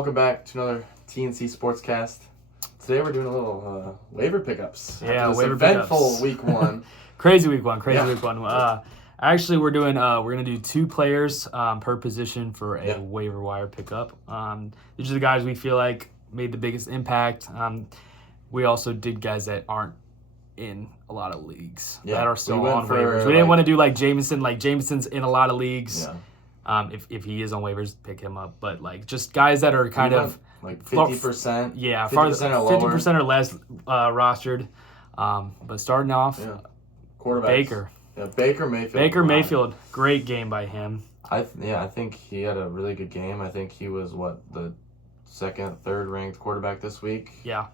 Welcome back to another TNC Sportscast. Today we're doing a little waiver pickups. Yeah, After this waiver eventful pickups. week one. Crazy week one. Actually, we're gonna do two players per position for a waiver wire pickup. These are the guys we feel like made the biggest impact. We also did guys that aren't in a lot of leagues that are still on waivers. We didn't want to do like Jameson. Like Jameson's in a lot of leagues. Yeah. If he is on waivers, pick him up. But like just guys that are kind of like 50%. Yeah, 50% or lower. 50% or less rostered. But starting off, Quarterbacks. Baker. Yeah, Baker Mayfield. Baker Mayfield, great game by him. I think he had a really good game. I think he was the second, third ranked quarterback this week. Yeah,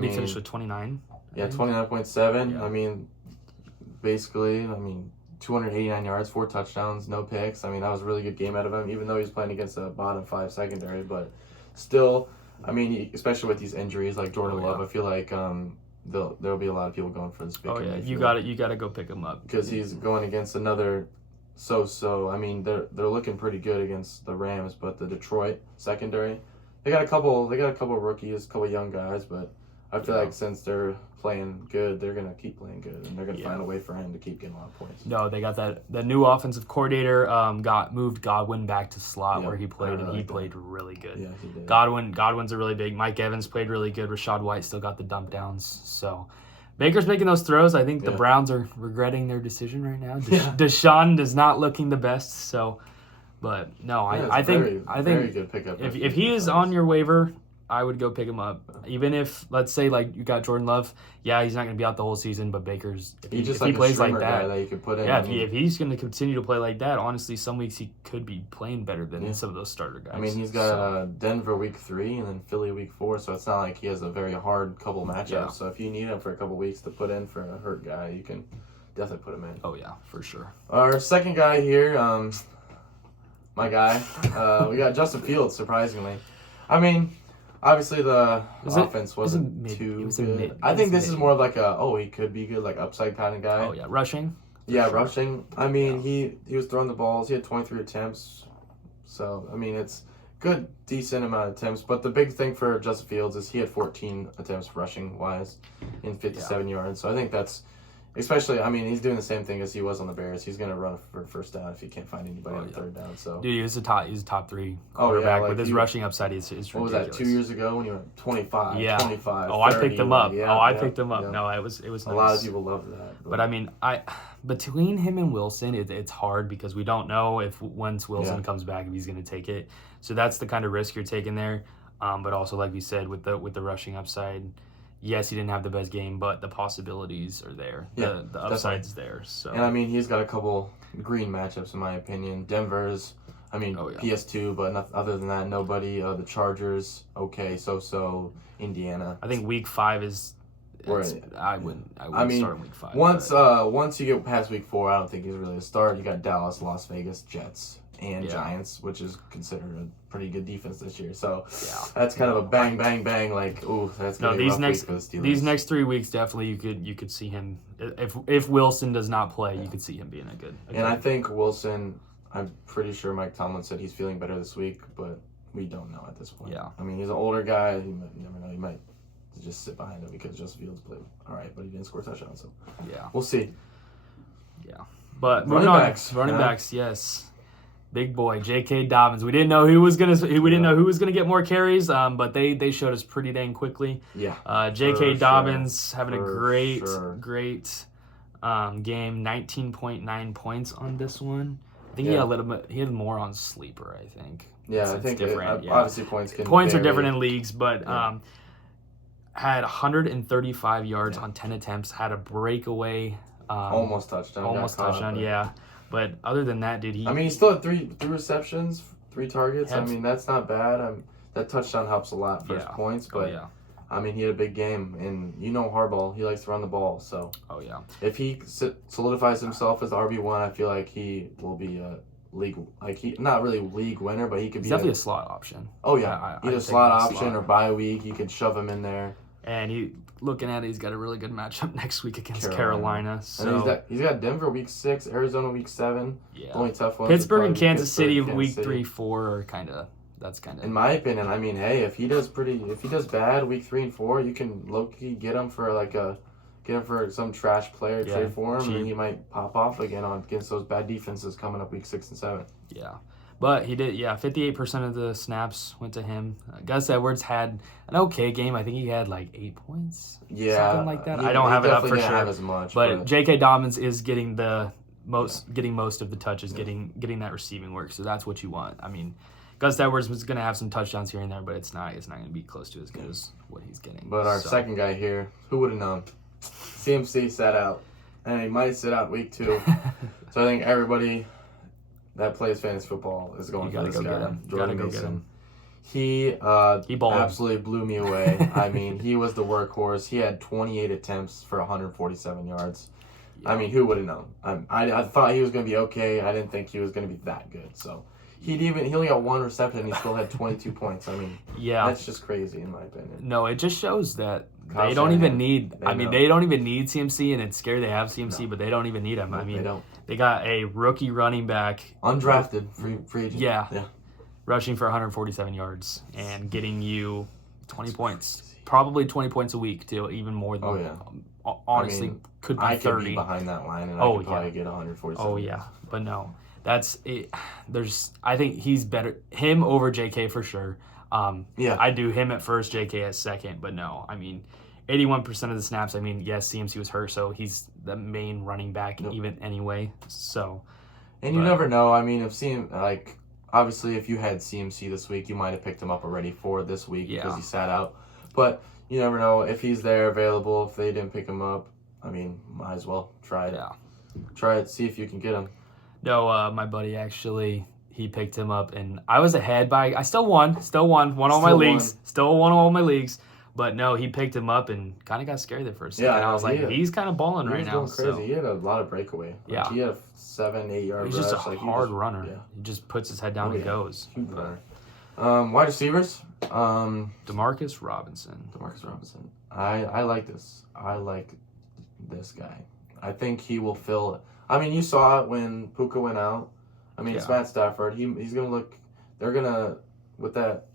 he finished with 29. Yeah, 29.7. Yeah. I mean, basically, 289 yards, 4 touchdowns, no picks. I mean, that was a really good game out of him, even though he's playing against a bottom 5 secondary. But still, especially with these injuries like Jordan Love, I feel like there'll be a lot of people going for this Baker Mayfield. You got to go pick him up because he's going against another so. I mean, they're looking pretty good against the Rams, but the Detroit secondary, they got a couple rookies, a couple young guys, but I feel like since they're playing good, they're gonna keep playing good, and they're gonna find a way for him to keep getting a lot of points. No, they got the new offensive coordinator moved Godwin back to slot where he played, and he played really good. Yeah, he did. Godwin's a really big. Mike Evans played really good. Rashad White still got the dump downs. So Baker's making those throws. I think the Browns are regretting their decision right now. Deshaun is not looking the best. So, but no, I think very good pickup. If he is on your waiver, I would go pick him up. Even if, let's say, like you got Jordan Love, he's not going to be out the whole season, but Baker's, if he plays like that you could put in. Yeah, if he's going to continue to play like that, honestly, some weeks he could be playing better than some of those starter guys. I mean, he's got Denver week 3 and then Philly week 4, so it's not like he has a very hard couple matchups. Yeah. So if you need him for a couple weeks to put in for a hurt guy, you can definitely put him in. Oh, yeah, for sure. Our second guy here, my guy, we got Justin Fields, surprisingly. I mean, obviously, the offense wasn't too good. I think this is more of like he could be good, like upside kind of guy. Oh, yeah. Rushing? Yeah, rushing. I mean, he was throwing the balls. He had 23 attempts. So, I mean, it's good, decent amount of attempts. But the big thing for Justin Fields is he had 14 attempts rushing-wise in 57 yards. So, I think that's... Especially, he's doing the same thing as he was on the Bears. He's going to run for first down if he can't find anybody on third down. So, dude, he's a top 3 quarterback with his rushing upside. It's ridiculous. What was that, 2 years ago when he went 25, 25, 30, I picked him up. Yeah, I picked him up. Yeah. No, it was nice. A lot of people loved that. But between him and Wilson, it's hard because we don't know once Wilson comes back, if he's going to take it. So that's the kind of risk you're taking there. But also, like you said, with the rushing upside, yes, he didn't have the best game, but the possibilities are there. Yeah, the upside's there. So, and he's got a couple green matchups in my opinion. Denver's, PS2, but other than that, nobody. The Chargers, okay, so. Indiana. I think week 5 is. I wouldn't start in week 5. Once you get past week 4, I don't think he's really a start. You got Dallas, Las Vegas, Jets, and Giants, which is considered a pretty good defense this year. So that's kind of a bang, bang, bang. Like, ooh, that's gonna be a rough week for the Steelers. These next 3 weeks, definitely you could see him. If Wilson does not play, you could see him being a good. I think Wilson. I'm pretty sure Mike Tomlin said he's feeling better this week, but we don't know at this point. Yeah. He's an older guy. You never know. He might just sit behind him because Justin Fields played all right, but he didn't score a touchdown. So we'll see. Yeah, but running backs, yes. Big boy, J.K. Dobbins. We didn't know who was gonna get more carries, but they showed us pretty dang quickly. Yeah. J.K. Dobbins having a great game. 19.9 points on this one. I think he had more on sleeper. I think. Yeah, I think different. Obviously points are different in leagues, but had 135 yards on 10 attempts. Had a breakaway. Almost touchdown. Yeah. But other than that, he still had 3 receptions, 3 targets. That's not bad. That touchdown helps a lot for his points. But he had a big game, and Harbaugh, he likes to run the ball. So if he solidifies himself as RB1, I feel like he will be a league, not really league winner, but he could be definitely a slot option. Oh yeah, either slot option or bye week. You could shove him in there. And he's got a really good matchup next week against Carolina. So and he's got Denver week 6, Arizona week 7. Yeah. The only tough ones. Pittsburgh and Kansas City week 3, 4 are kind of that's kind in of my opinion, I mean, hey, if he does bad week 3 and 4, you can low-key get him for some trash player, Yeah, trade for him, cheap. and he might pop off again against those bad defenses coming up week 6 and 7. yeah. But he did, 58% of the snaps went to him. Gus Edwards had an okay game. I think he had like 8 points, something like that. I don't have it up for He definitely didn't sure. have as much, But J.K. Dobbins is getting most of the touches, getting that receiving work. So that's what you want. I mean, Gus Edwards was going to have some touchdowns here and there, but it's not going to be close to as good as what he's getting. But our second guy here, who would have known? CMC sat out, and he might sit out week 2. So I think everybody that plays fantasy football is going for this guy, Jordan Mason. He absolutely blew me away. I mean, he was the workhorse. He had 28 attempts for 147 yards. Yeah. I mean, who would have known? I thought he was going to be okay. I didn't think he was going to be that good. So he only got 1 reception. He still had 22 points. I mean, that's just crazy in my opinion. No, it just shows that they don't even need. They don't even need CMC, and it's scary they have CMC, but they don't even need him. No, they don't. They got a rookie running back, undrafted free agent. Yeah, rushing for 147 yards and getting you 20 points, probably 20 points a week too, even more than. Oh yeah. Honestly, could be 30. I could be behind that line, and I could probably get 147. Oh yeah, but no, that's it. I think he's better him over JK for sure. I do him at first, JK at second, but no, I mean, 81% of the snaps. I mean, yes, CMC was hurt, so he's the main running back even anyway. So, and you never know. I mean, obviously, if you had CMC this week, you might have picked him up already for this week because he sat out. But you never know if he's there available. If they didn't pick him up, I mean, might as well try it. Yeah, try it. See if you can get him. No, my buddy actually. He picked him up, and I was ahead by. I still won all my leagues. Still won all my leagues. But no, he picked him up and kind of got scared there for a second. Yeah, I was like, he's kind of balling right now. He was going crazy. He had a lot of breakaway. Yeah. He had a 7-8 yard rush. He's just a hard runner. Yeah. He just puts his head down and goes. Wide receivers. Demarcus Robinson. I like this. I like this guy. I think he will fill it. I mean, you saw it when Puka went out. I mean, it's Matt Stafford. He's gonna look. They're gonna with that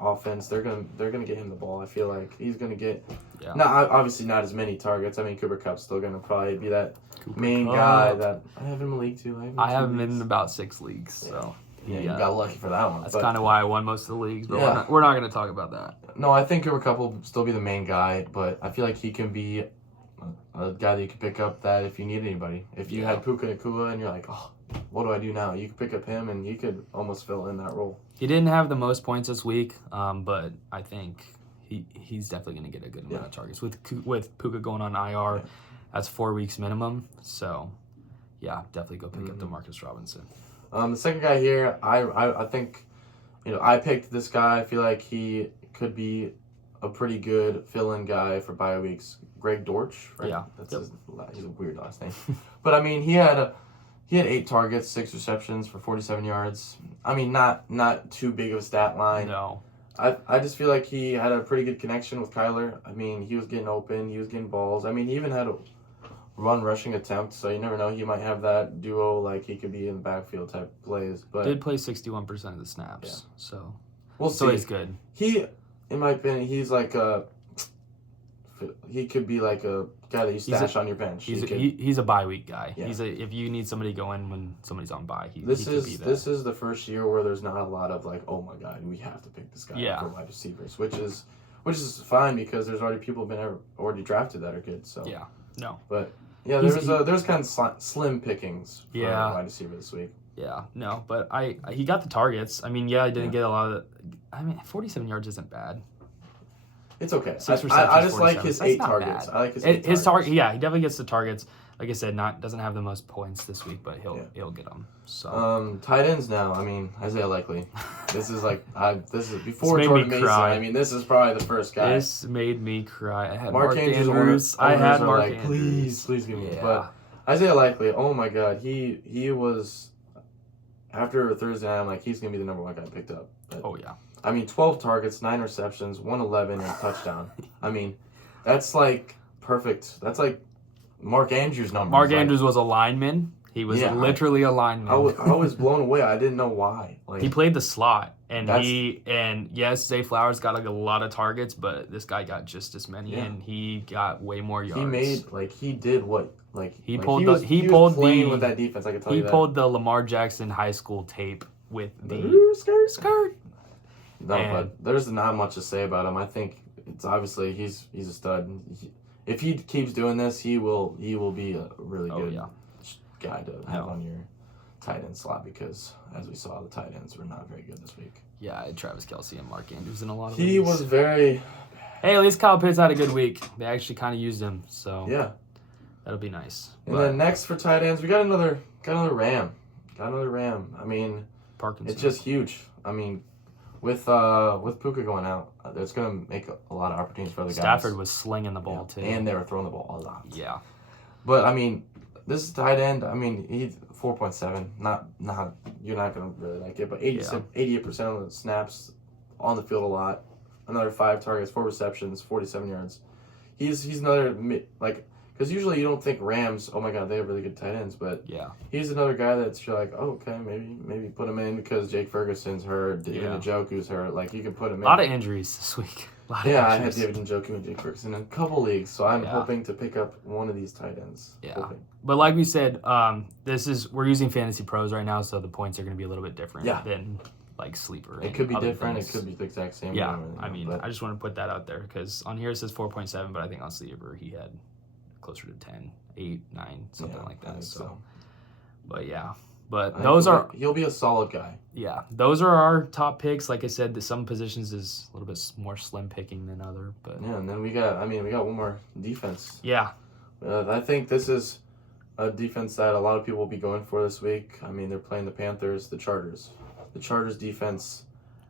offense. They're gonna get him the ball. I feel like he's gonna get. Yeah. Obviously not as many targets. I mean, Cooper Kupp's still gonna probably be that main guy that I have him in a league too. I have him in about 6 leagues. So you got lucky for that one. That's kind of why I won most of the leagues. But we're not gonna talk about that. No, I think Cooper Kupp will still be the main guy, but I feel like he can be a guy that you can pick up that if you need anybody. If you had Puka Nacua and you're like, oh, what do I do now? You can pick up him and you could almost fill in that role. He didn't have the most points this week, but I think he's definitely going to get a good amount of targets. With Puka going on IR, that's 4 weeks minimum. So, definitely go pick up Demarcus Robinson. The second guy here, I think, I picked this guy. I feel like he could be a pretty good fill-in guy for bye weeks. Greg Dortch, right? Yeah. He's a weird last name. But, I mean, he had 8 targets, 6 receptions for 47 yards. I mean, not too big of a stat line. No. I just feel like he had a pretty good connection with Kyler. I mean, he was getting open. He was getting balls. I mean, he even had a rushing attempt, so you never know. He might have that duo, like he could be in the backfield type plays. But did play 61% of the snaps, so we'll see. He's good. In my opinion, he could be like a guy that you stash on your bench. He's a bye week guy. Yeah. If you need somebody going when somebody's on bye, this is the first year where there's not a lot of like, oh my god, we have to pick this guy for wide receivers, which is fine because there's already people been already drafted that are good. So but there's kind of slim pickings for wide receiver this week. Yeah, no, but he got the targets. I mean, I didn't get a lot of. 47 yards isn't bad. It's okay. I just like his 8 targets. Bad. I like his 8 targets. He definitely gets the targets. Like I said, doesn't have the most points this week, but he'll get them. So tight ends now. I mean, Isaiah Likely. This is before Jordan Mason. Cry. I mean, this is probably the first guy. This made me cry. I had Mark Andrews. I had Mark Andrews. Please give me. Yeah. But Isaiah Likely. Oh my God, he was. After Thursday night, I'm like, he's gonna be the number 1 guy picked up. But, I mean, 12 targets, 9 receptions, 111, and a touchdown. I mean, that's like perfect. That's like Mark Andrews' numbers. Mark Andrews was a lineman. He was literally a lineman. I was blown away. I didn't know why. He played the slot. And yes, Zay Flowers got like a lot of targets, but this guy got just as many, Yeah. and he got way more yards. He made he did what he was playing with that defense. I can tell you that. He pulled the Lamar Jackson high school tape with the skirt. No, but there's not much to say about him. I think it's obviously he's a stud. If he keeps doing this, he will be a really good guy to have on your tight end slot, because as we saw, the tight ends were not very good this week. Yeah, I had Travis Kelce and Mark Andrews in a lot of He leagues. was very... Hey, at least Kyle Pitts had a good week. They actually kind of used him, so yeah, that'll be nice. And then next for tight ends, we got another Ram. I mean, Parkinson. It's just huge. I mean, with Puka going out, it's going to make a lot of opportunities for other guys. Stafford was slinging the ball, too. And they were throwing the ball a lot. Yeah. But, I mean, this is tight end. I mean, he's 4.7. Not you're not going to really like it, but 88% of the snaps on the field a lot. Another 5 targets, 4 receptions, 47 yards. He's another, because usually you don't think Rams, oh my God, they have really good tight ends, but he's another guy that's you're like, oh, okay, maybe put him in because Jake Ferguson's hurt, even Njoku's hurt. Like, you can put him in. A lot of injuries this week. I had David Njoku and Jake Ferguson in a couple leagues, so I'm hoping to pick up one of these tight ends. Yeah. Hoping. But like we said, we're using Fantasy Pros right now, so the points are going to be a little bit different than like Sleeper. It could be different. It could be the exact same. Yeah, I just want to put that out there because on here it says 4.7, but I think on Sleeper he had closer to 10, 8, 9, something like that. So, but he'll be a solid guy. Yeah, those are our top picks. Like I said, some positions is a little bit more slim picking than other. But yeah, and then we got one more defense. Yeah, I think this is a defense that a lot of people will be going for this week. I mean, they're playing the Panthers, the Chargers. The Chargers defense,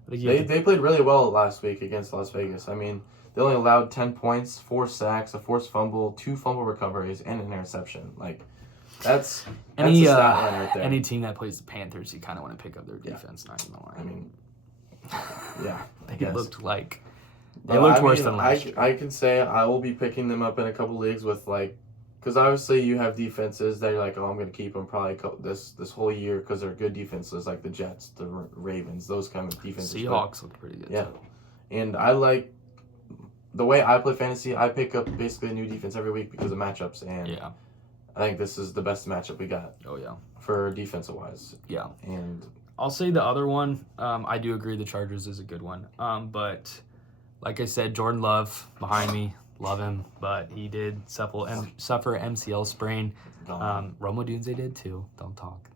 they played really well last week against Las Vegas. I mean, they only allowed 10 points, 4 sacks, a forced fumble, 2 fumble recoveries, and an interception. Like, that's a stat line right there. Any team that plays the Panthers, you kind of want to pick up their defense, not even lie. I mean, yeah. They looked worse than last year. I can say I will be picking them up in a couple leagues with, because obviously you have defenses that you're like, oh, I'm going to keep them probably this whole year because they're good defenses, like the Jets, the Ravens, those kind of defenses. Seahawks look pretty good. Yeah. And I like the way I play fantasy, I pick up basically a new defense every week because of matchups, and I think this is the best matchup we got. Oh, yeah. For defensive wise. Yeah. And I'll say the other one, I do agree the Chargers is a good one. But like I said, Jordan Love behind me. Love him, but he did suffer MCL sprain. Rome Odunze did too. Don't talk.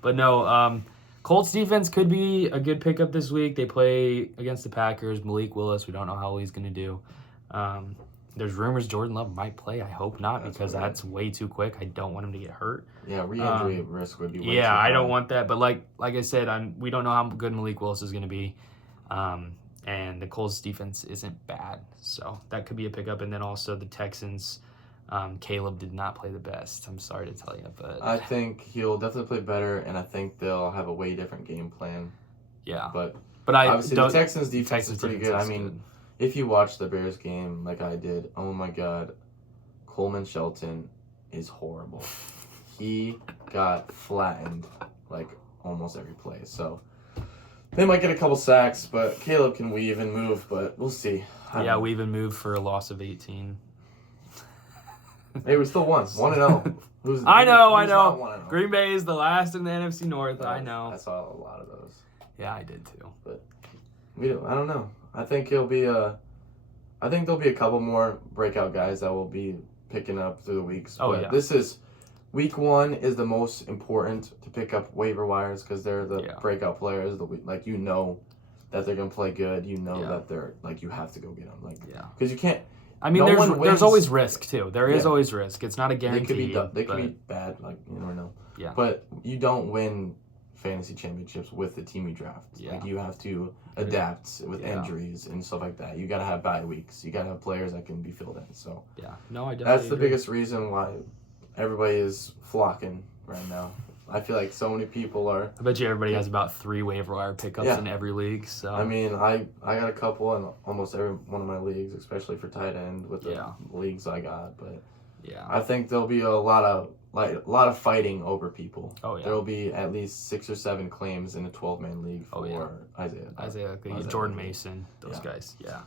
But no, Colts defense could be a good pickup this week. They play against the Packers. Malik Willis, we don't know how he's going to do. There's rumors Jordan Love might play. I hope not, because that's way too quick. I don't want him to get hurt. Yeah, re-injury risk would be way too Yeah, high. I don't want that. But like I said, we don't know how good Malik Willis is going to be. And the Colts defense isn't bad, so that could be a pickup. And then also the Texans, Caleb did not play the best. I'm sorry to tell you, but I think he'll definitely play better, and I think they'll have a way different game plan. Yeah, but obviously the Texans defense is pretty good. I mean, if you watch the Bears game like I did, oh my God, Coleman Shelton is horrible. He got flattened like almost every play. So. They might get a couple sacks, but Caleb can weave and move, but we'll see. Weave and move for a loss of 18. Hey, we still won. 1-0. I know. Green Bay is the last in the NFC North. I know. I saw a lot of those. Yeah, I did too. But I don't know. I think there'll be a couple more breakout guys that will be picking up through the weeks. But this is Week 1 is the most important to pick up waiver wires because they're the breakout players. That they're gonna play good. That they're you have to go get them. Because you can't. I mean, there's always risk too. There is always risk. It's not a guarantee. They could be bad. You never know. Yeah. But you don't win fantasy championships with the team you draft. Yeah. You have to adapt with injuries and stuff like that. You gotta have bye weeks. You gotta have players that can be filled in. So yeah. No, I definitely. That's the biggest reason why everybody is flocking right now. I feel like so many people are. I bet you everybody has about 3 waiver wire pickups in every league. So I mean, I got a couple in almost every one of my leagues, especially for tight end with the leagues I got. But Yeah. I think there'll be a lot of fighting over people. Oh yeah. There will be at least 6 or 7 claims in a 12-man league for Isaiah Jordan Likely. Mason, those guys. Yeah.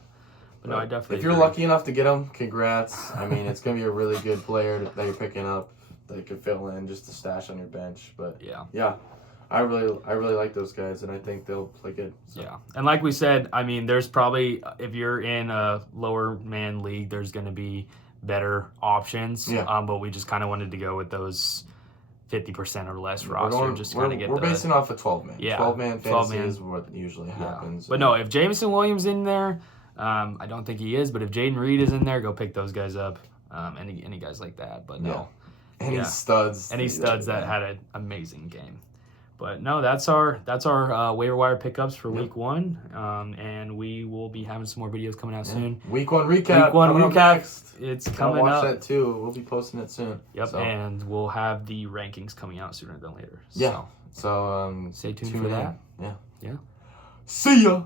But But no, I definitely. If you're agree. lucky enough to get him, congrats. I mean, it's gonna be a really good player that you're picking up that you could fill in just to stash on your bench. But yeah. I really like those guys, and I think they'll play good. So. Yeah, and like we said, I mean, there's probably if you're in a lower man league, there's going to be better options. Yeah. But we just kind of wanted to go with those 50% or less roster, just kind of get. We're basing off a 12-man. Yeah, 12-man fantasy is what usually happens. But no, if Jameson Williams in there, I don't think he is. But if Jaden Reed is in there, go pick those guys up. Any guys like that. But no, any studs that had an amazing game. But no, that's our waiver wire pickups for week 1, and we will be having some more videos coming out soon. Week 1 recap. Week 1 coming recap. up next. It's I'll coming watch up. that too. We'll be posting it soon. Yep, so. and we'll have the rankings coming out sooner than later. Yeah. So stay tuned for that. Yeah. Yeah. See ya.